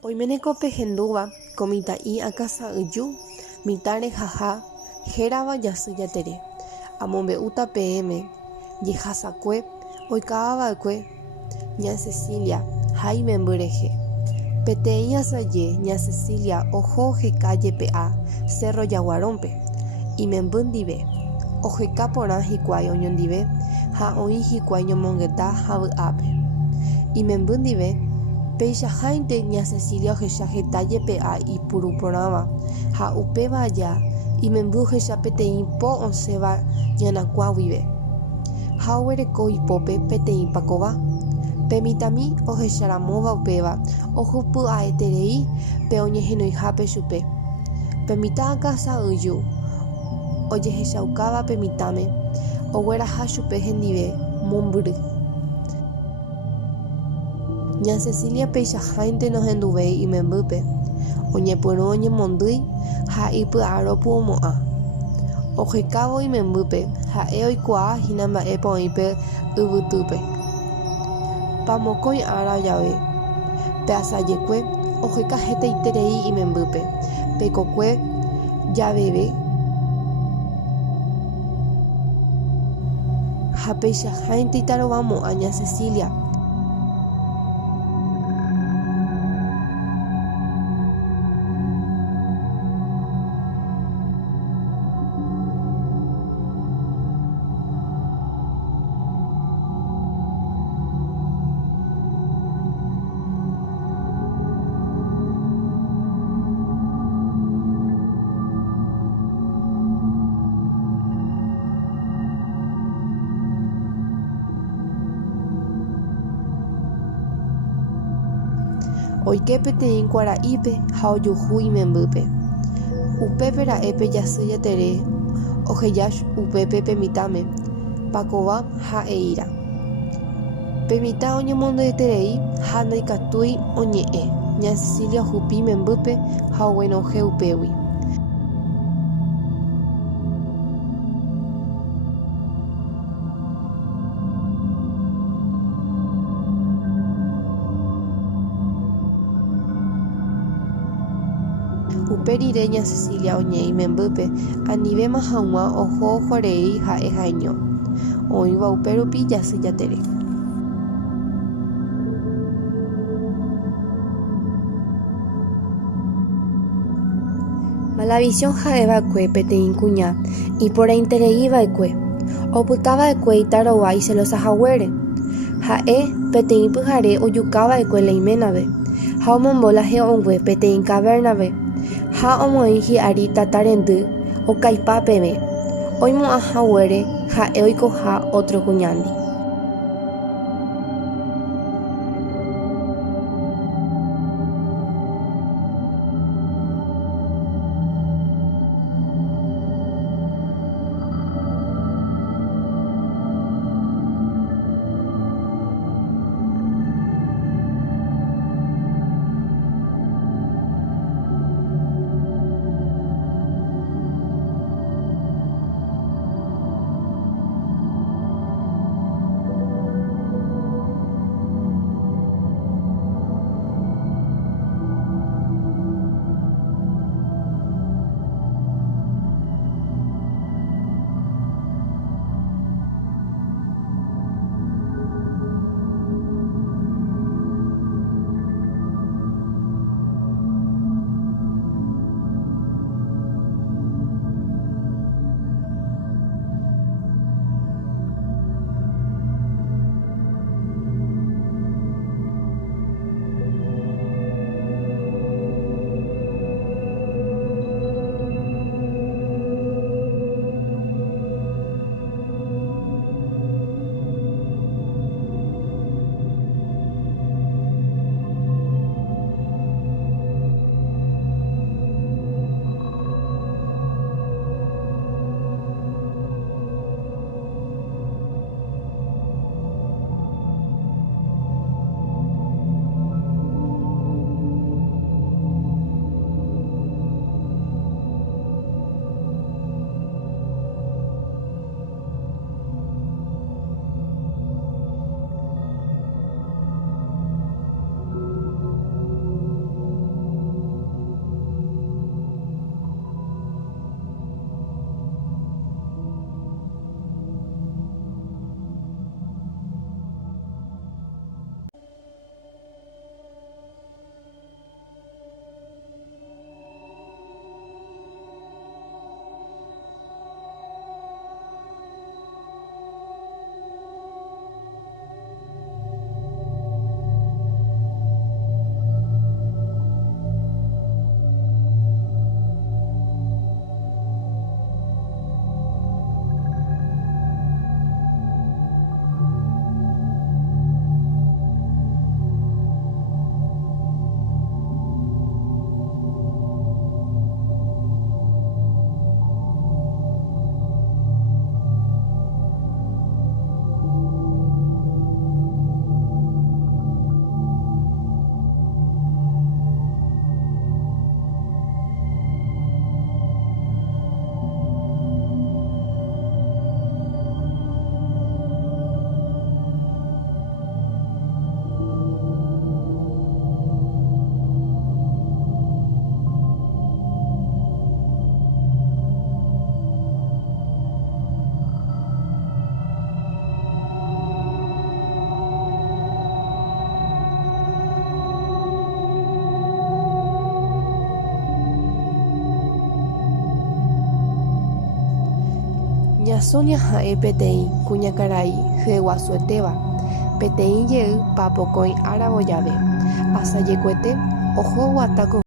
Oiméneko pehendúva ko mitã'i akasa'yju mitã rehaha hérava Jasy Jatere amombe'úta peẽme jehasakue oikavava'ekue ña Cecilia ha imemby rehe. Peteĩ asaje ña Cecilia oho heka jepe'a Cerro Jaguarõpe imemby ndive. Oheka porã hikuái oñondive ha oĩ hikuái ñomongeta havy'ápe. Imemby ndive peichaháinte ña Cecilia ohecha heta jepe'a ipuruporãva ha upéva aja imemby ohecha peteĩ po osẽva ñanakua guive. Ha oguereko ipópe peteĩ pakova. Pe mitãmi ohecharamóva upéva ohupy'aiterei pe oñehẽnoihápe chupe. Pe mitã akasa'yju ojehechaukáva pe mitãme ogueraha chupe hendive mombyry. Ña Cecilia peichaháinte nohenduvéi imembýpe oñepyrũ oñemondýi ha ipy'arópu omo'ã. Ohekávo imembýpe ha'e oikuaa hína mba'épa oĩ pe yvytýpe. Pa mokõi ára jave pe asajekue ohekaheteiterei imembýpe pe kokue javeve ha peichaháinte itarovamo'ã ña Cecilia. Oike peteĩ kuara'ípe ha ojuhu imembýpe. Upépe ra'épe Jasy Jatere oheja upépe pe mitãme pakova ha eíra. Pe mitã oñemondyeterei ha ndaikatúi oñe'ẽ. Ña Cecilia ohupi imembýpe ha oguenohẽ upégui. Upe rire ña Cecilia oñe'ẽ imembýpe anivéma hag̃ua oho ohorei ha'e ha'eño. Oĩva upérupi Jasy Jatere. Malavisiõ ha'eva'ekue peteĩ kuña iporãitereíva'ekue opytava'ekue itarova ichelosahaguére. Ha'e peteĩ pyhare ojukava'ekue la iménave ha omombo la he'õngue peteĩ cavernape ha omoĩ hi'ári tata rendy okaipa peve oimo'ãhaguére ha'e oikoha otro kuñándi. Ña Sonia ha'e peteĩ kuñakarai hyeguasuetéva. Peteĩ jey papokõi áravo jave. Asajekuete oho guata